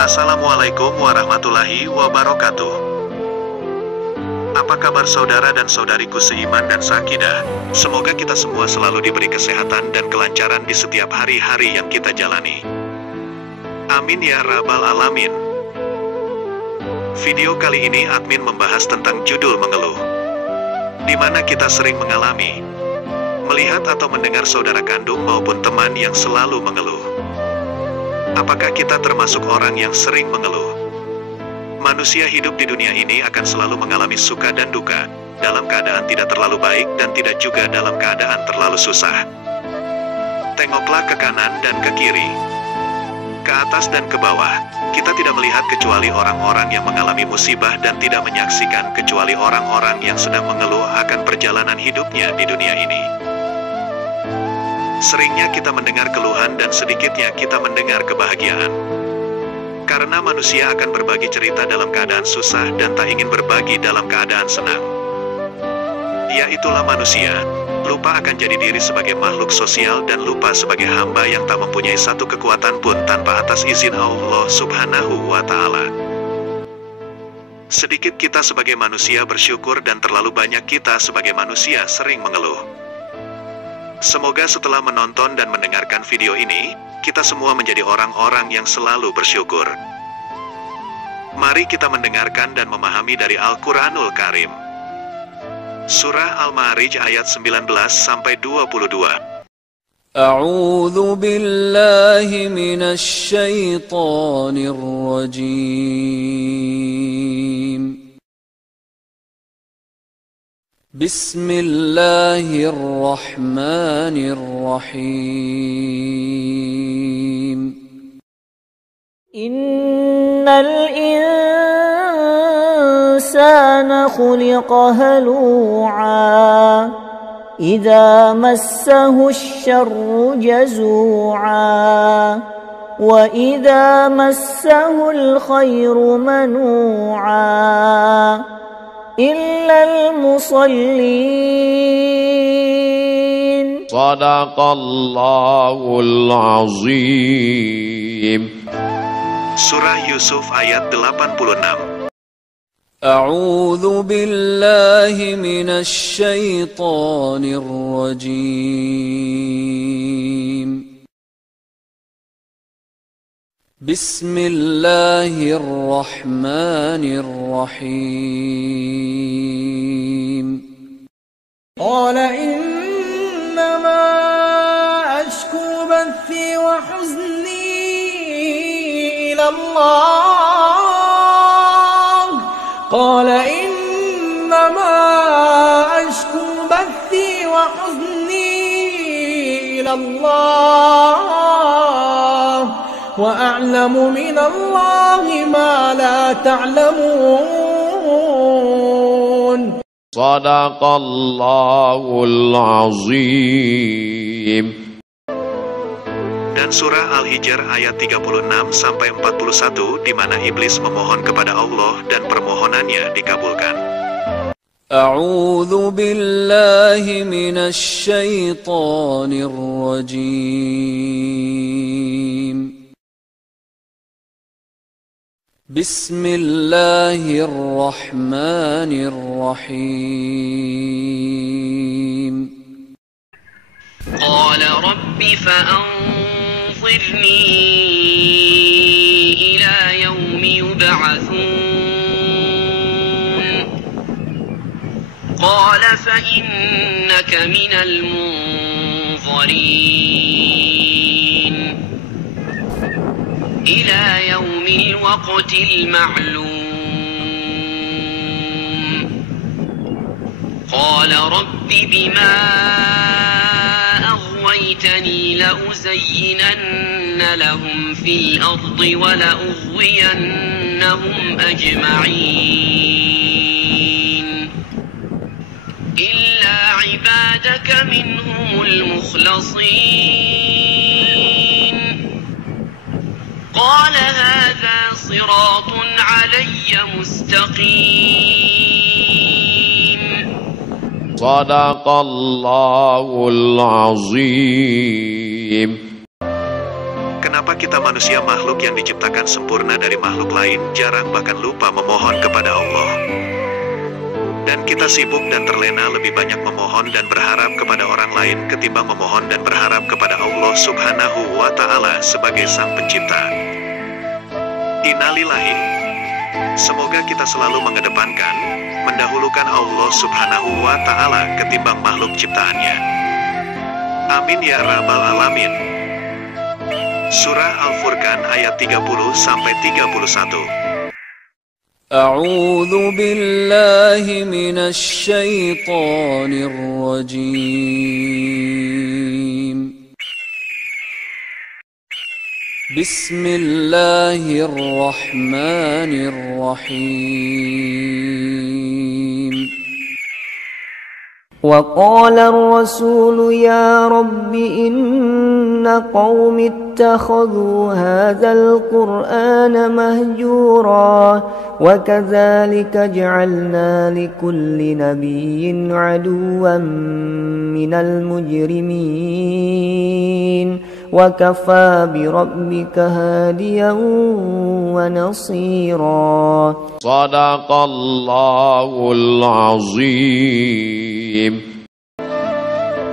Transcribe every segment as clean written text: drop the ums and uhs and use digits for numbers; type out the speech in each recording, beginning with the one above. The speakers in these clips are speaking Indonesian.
Assalamualaikum warahmatullahi wabarakatuh. Apa kabar saudara dan saudariku seiman dan seakidah? Semoga kita semua selalu diberi kesehatan dan kelancaran di setiap hari-hari yang kita jalani. Amin ya rabbal alamin. Video kali ini admin membahas tentang judul mengeluh, di mana kita sering mengalami, melihat atau mendengar saudara kandung maupun teman yang selalu mengeluh. Apakah kita termasuk orang yang sering mengeluh? Manusia hidup di dunia ini akan selalu mengalami suka dan duka, dalam keadaan tidak terlalu baik dan tidak juga dalam keadaan terlalu susah. Tengoklah ke kanan dan ke kiri, ke atas dan ke bawah. Kita tidak melihat kecuali orang-orang yang mengalami musibah dan tidak menyaksikan kecuali orang-orang yang sedang mengeluh akan perjalanan hidupnya di dunia ini. Seringnya kita mendengar keluhan dan sedikitnya kita mendengar kebahagiaan. Karena manusia akan berbagi cerita dalam keadaan susah dan tak ingin berbagi dalam keadaan senang. Ya itulah manusia, lupa akan jadi diri sebagai makhluk sosial dan lupa sebagai hamba yang tak mempunyai satu kekuatan pun tanpa atas izin Allah Subhanahu wa Ta'ala. Sedikit kita sebagai manusia bersyukur dan terlalu banyak kita sebagai manusia sering mengeluh. Semoga setelah menonton dan mendengarkan video ini, kita semua menjadi orang-orang yang selalu bersyukur. Mari kita mendengarkan dan memahami dari Al-Quranul Karim. Surah Al-Ma'arij ayat 19-22. A'udzu billahi minasy syaithanir rajim. Bismillahirrahmanirrahim. Innal insana khuliqa halu'a idza massahu asy-syarru jazu'a wa idza massahu al-khairu manu'a illal musallin. Sadaqallahul azim. Surah Yusuf ayat 86. A'udzu billahi minasy syaithanir rajim. Bismillahirrahmanirrahim. Qala innama ashku bathi wa huzni ila Allah. Qala innama ashku bathi wa huzni ila Allah. وأعلم من الله ما لا تعلمون. صدق الله العظيم. Dan surah Al-Hijr ayat 36-41 di mana iblis memohon kepada Allah dan permohonannya dikabulkan. A'udzu billahi minasy syaithanir rajim. Bismillahirrahmanirrahim. Qala rabbi fa'anzirni ila yawmi yub'atsun. Qala fa'innaka minal munzirin ila yawmil waqtil ma'lum. Qala rabbi bima aghwaytani la'uzayyinanna lahum fil ardi wa la'ughwiyannahum ajma'in illa 'ibadaka minhumul mukhlasin. قال هذا صراط علي مستقيم. صدق الله العظيم. Kenapa kita manusia makhluk yang diciptakan sempurna dari makhluk lain jarang bahkan lupa memohon kepada Allah? Dan kita sibuk dan terlena lebih banyak memohon dan berharap kepada orang lain ketimbang memohon dan berharap kepada Allah Subhanahu wa Ta'ala sebagai Sang Pencipta. Innalillahi. Semoga kita selalu mengedepankan, mendahulukan Allah Subhanahu wa Ta'ala ketimbang makhluk ciptaannya. Amin ya rabbal alamin. Surah Al-Furqan ayat 30-31. أعوذ بالله من الشيطان الرجيم بسم الله الرحمن الرحيم وقال الرسول يا رب إن قوم اتخذوا هذا القرآن مهجورا وكذلك جعلنا لكل نبي عدوا من المجرمين وكفى بربك هاديا ونصيرا صدق الله العظيم.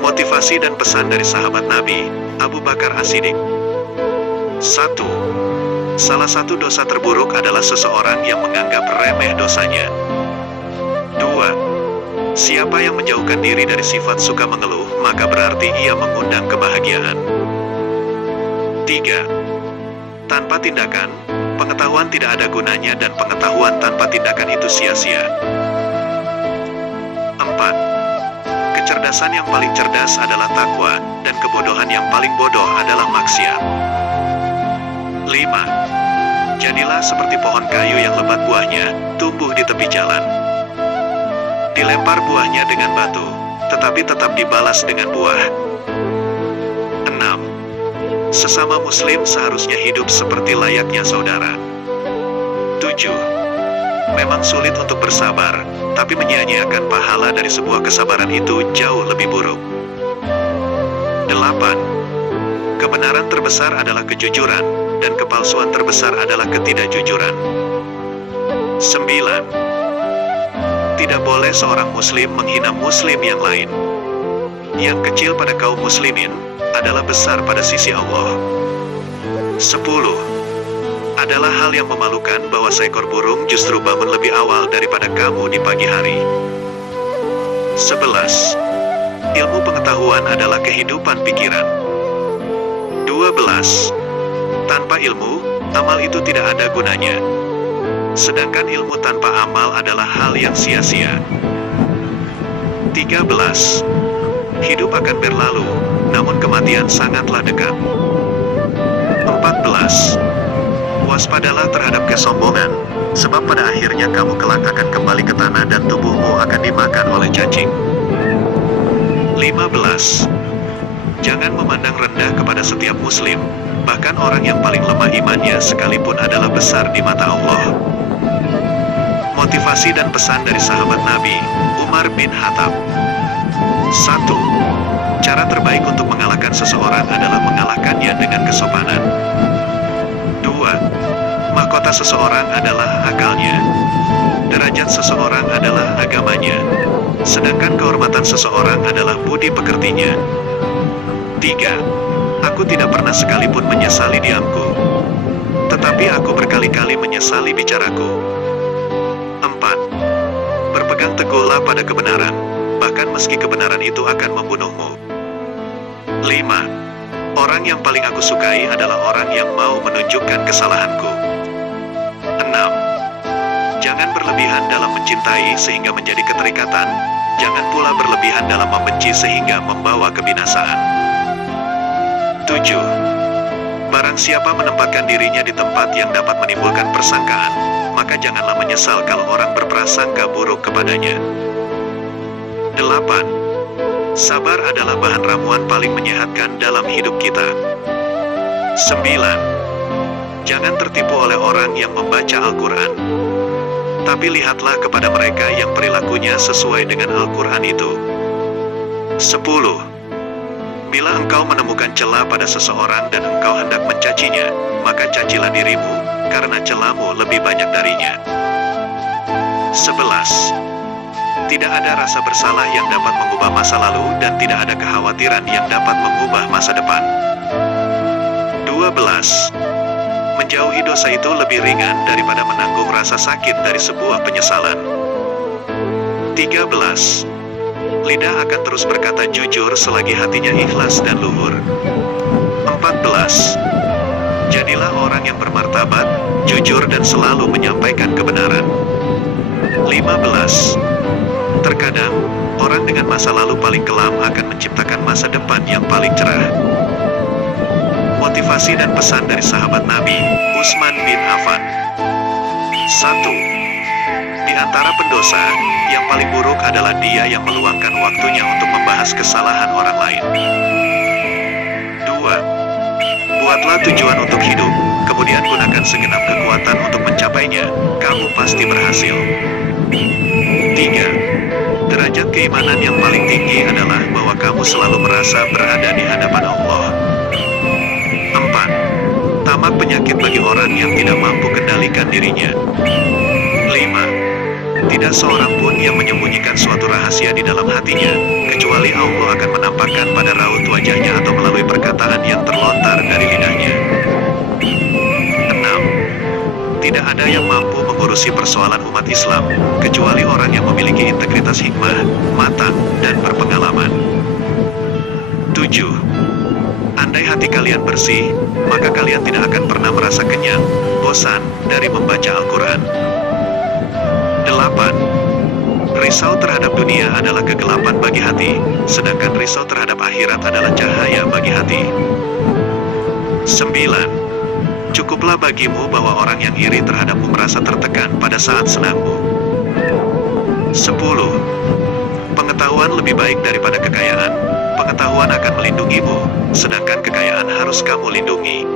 Motivasi dan pesan dari sahabat Nabi, Abu Bakar As-Siddiq. 1. Salah satu dosa terburuk adalah seseorang yang menganggap remeh dosanya. 2. Siapa yang menjauhkan diri dari sifat suka mengeluh, maka berarti ia mengundang kebahagiaan. 3. Tanpa tindakan, pengetahuan tidak ada gunanya dan pengetahuan tanpa tindakan itu sia-sia. 4. Kecerdasan yang paling cerdas adalah takwa, dan kebodohan yang paling bodoh adalah maksiat. 5. Jadilah seperti pohon kayu yang lebat buahnya, tumbuh di tepi jalan. Dilempar buahnya dengan batu, tetapi tetap dibalas dengan buah. 6. Sesama muslim seharusnya hidup seperti layaknya saudara. 7. Memang sulit untuk bersabar, tapi menyia-nyiakan pahala dari sebuah kesabaran itu jauh lebih buruk. 8. Kebenaran terbesar adalah kejujuran, dan kepalsuan terbesar adalah ketidakjujuran. 9. Tidak boleh seorang muslim menghina muslim yang lain. Yang kecil pada kaum muslimin adalah besar pada sisi Allah. 10. Adalah hal yang memalukan bahwa seekor burung justru bangun lebih awal daripada kamu di pagi hari. 11. Ilmu pengetahuan adalah kehidupan pikiran. 12. Tanpa ilmu, amal itu tidak ada gunanya. Sedangkan ilmu tanpa amal adalah hal yang sia-sia. 13. Hidup akan berlalu, namun kematian sangatlah dekat. 14. Waspadalah terhadap kesombongan, sebab pada akhirnya kamu kelak akan kembali ke tanah dan tubuhmu akan dimakan oleh cacing. 15. Jangan memandang rendah kepada setiap muslim, bahkan orang yang paling lemah imannya sekalipun adalah besar di mata Allah. Motivasi dan pesan dari sahabat Nabi, Umar bin Khattab. 1. Cara terbaik untuk mengalahkan seseorang adalah mengalahkannya dengan kesopanan. 2. Mahkota seseorang adalah akalnya. Derajat seseorang adalah agamanya. Sedangkan kehormatan seseorang adalah budi pekertinya. 3. Aku tidak pernah sekalipun menyesali diamku, tetapi aku berkali-kali menyesali bicaraku. 4. Berpegang teguhlah pada kebenaran, bahkan meski kebenaran itu akan membunuhmu. 5. Orang yang paling aku sukai adalah orang yang mau menunjukkan kesalahanku. 6. Jangan berlebihan dalam mencintai sehingga menjadi keterikatan, jangan pula berlebihan dalam membenci sehingga membawa kebinasaan. 7. Barang siapa menempatkan dirinya di tempat yang dapat menimbulkan persangkaan, maka janganlah menyesal kalau orang berprasangka buruk kepadanya. 8. Sabar adalah bahan ramuan paling menyehatkan dalam hidup kita. 9. Jangan tertipu oleh orang yang membaca Al-Quran, tapi lihatlah kepada mereka yang perilakunya sesuai dengan Al-Quran itu. 10. Apabila engkau menemukan celah pada seseorang dan engkau hendak mencacinya, maka cacilah dirimu, karena celahmu lebih banyak darinya. 11. Tidak ada rasa bersalah yang dapat mengubah masa lalu dan tidak ada kekhawatiran yang dapat mengubah masa depan. 12. Menjauhi dosa itu lebih ringan daripada menanggung rasa sakit dari sebuah penyesalan. 13. Lidah akan terus berkata jujur selagi hatinya ikhlas dan luhur. 14. Jadilah orang yang bermartabat, jujur dan selalu menyampaikan kebenaran. 15. Terkadang, orang dengan masa lalu paling kelam akan menciptakan masa depan yang paling cerah. Motivasi dan pesan dari sahabat Nabi, Utsman bin Affan. 1. Di antara pendosa, yang paling buruk adalah dia yang meluangkan waktunya untuk membahas kesalahan orang lain. 2. Buatlah tujuan untuk hidup, kemudian gunakan segenap kekuatan untuk mencapainya, kamu pasti berhasil. 3. Derajat keimanan yang paling tinggi adalah bahwa kamu selalu merasa berada di hadapan Allah. 4. Tamak penyakit bagi orang yang tidak mampu kendalikan dirinya. 5. Tidak seorang pun yang menyembunyikan suatu rahasia di dalam hatinya, kecuali Allah akan menampakkan pada raut wajahnya atau melalui perkataan yang terlontar dari lidahnya. 6. Tidak ada yang mampu mengurusi persoalan umat Islam, kecuali orang yang memiliki integritas hikmah, matang, dan berpengalaman. 7. Andai hati kalian bersih, maka kalian tidak akan pernah merasa kenyang, bosan, dari membaca Al-Quran. 8. Risau terhadap dunia adalah kegelapan bagi hati, sedangkan risau terhadap akhirat adalah cahaya bagi hati. 9. Cukuplah bagimu bahwa orang yang iri terhadapmu merasa tertekan pada saat senangmu. 10. Pengetahuan lebih baik daripada kekayaan, pengetahuan akan melindungimu, sedangkan kekayaan harus kamu lindungi.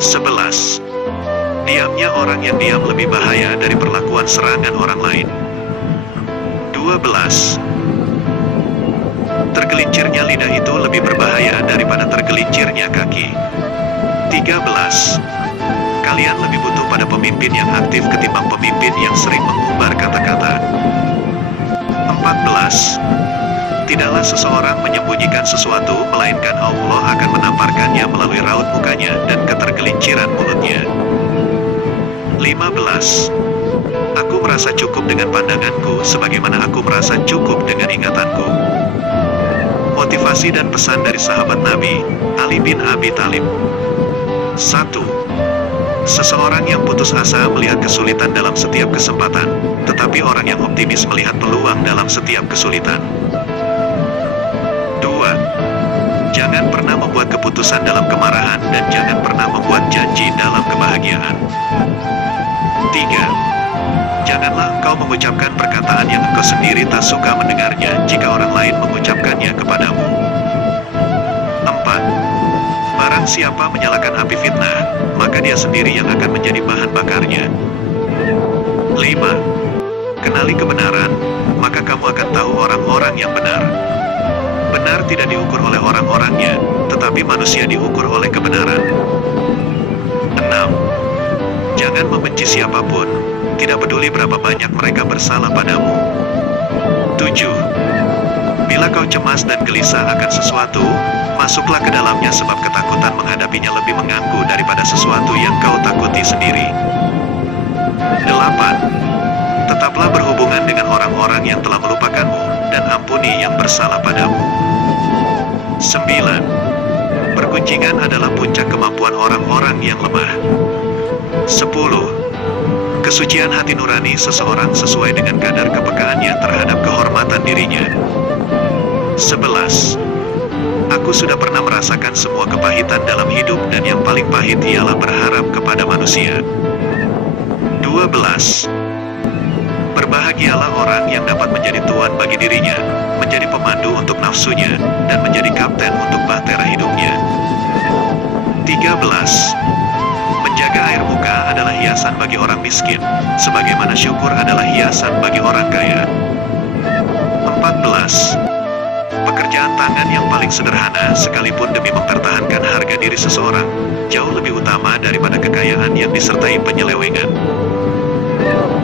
11. Diamnya orang yang diam lebih bahaya dari perlakuan serangan orang lain. 12. Tergelincirnya lidah itu lebih berbahaya daripada tergelincirnya kaki. 13. Kalian lebih butuh pada pemimpin yang aktif ketimbang pemimpin yang sering mengumbar kata-kata. 14. Tidaklah seseorang menyembunyikan sesuatu, melainkan Allah akan menamparkannya melalui raut mukanya dan ketergelinciran mulutnya. 15. Aku merasa cukup dengan pandanganku, sebagaimana aku merasa cukup dengan ingatanku. Motivasi dan pesan dari sahabat Nabi, Ali bin Abi Thalib. 1. Seseorang yang putus asa melihat kesulitan dalam setiap kesempatan, tetapi orang yang optimis melihat peluang dalam setiap kesulitan. 2. Jangan pernah membuat keputusan dalam kemarahan dan jangan pernah membuat janji dalam kebahagiaan. 3. Janganlah engkau mengucapkan perkataan yang engkau sendiri tak suka mendengarnya jika orang lain mengucapkannya kepadamu. 4. Barang siapa menyalakan api fitnah, maka dia sendiri yang akan menjadi bahan bakarnya. 5. Kenali kebenaran, maka kamu akan tahu orang-orang yang benar. Benar tidak diukur oleh orang-orangnya, tetapi manusia diukur oleh kebenaran. 6. Jangan membenci siapapun, tidak peduli berapa banyak mereka bersalah padamu. 7. Bila kau cemas dan gelisah akan sesuatu, masuklah ke dalamnya sebab ketakutan menghadapinya lebih mengganggu daripada sesuatu yang kau takuti sendiri. 8. Tetaplah berhubungan dengan orang-orang yang telah melupakanmu, dan ampuni yang bersalah padamu. 9. Pergunjingan adalah puncak kemampuan orang-orang yang lemah. 10. Kesucian hati nurani seseorang sesuai dengan kadar kepekaannya terhadap kehormatan dirinya. 11. Aku sudah pernah merasakan semua kepahitan dalam hidup dan yang paling pahit ialah berharap kepada manusia. 12. Berbahagialah orang yang dapat menjadi tuan bagi dirinya, menjadi pemandu untuk nafsunya, dan menjadi kapten untuk bahtera hidupnya. 13. Menjaga air muka adalah hiasan bagi orang miskin, sebagaimana syukur adalah hiasan bagi orang kaya. 14. Pekerjaan tangan yang paling sederhana sekalipun demi mempertahankan harga diri seseorang, jauh lebih utama daripada kekayaan yang disertai penyelewengan.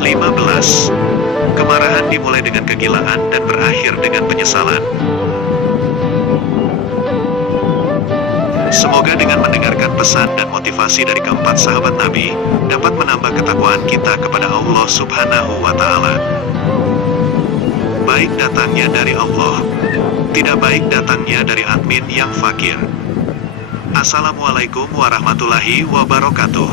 15. Kemarahan dimulai dengan kegilaan dan berakhir dengan penyesalan. Semoga dengan mendengarkan pesan dan motivasi dari keempat sahabat Nabi, dapat menambah ketakwaan kita kepada Allah Subhanahu wa Ta'ala. Baik datangnya dari Allah, tidak baik datangnya dari admin yang fakir. Assalamualaikum warahmatullahi wabarakatuh.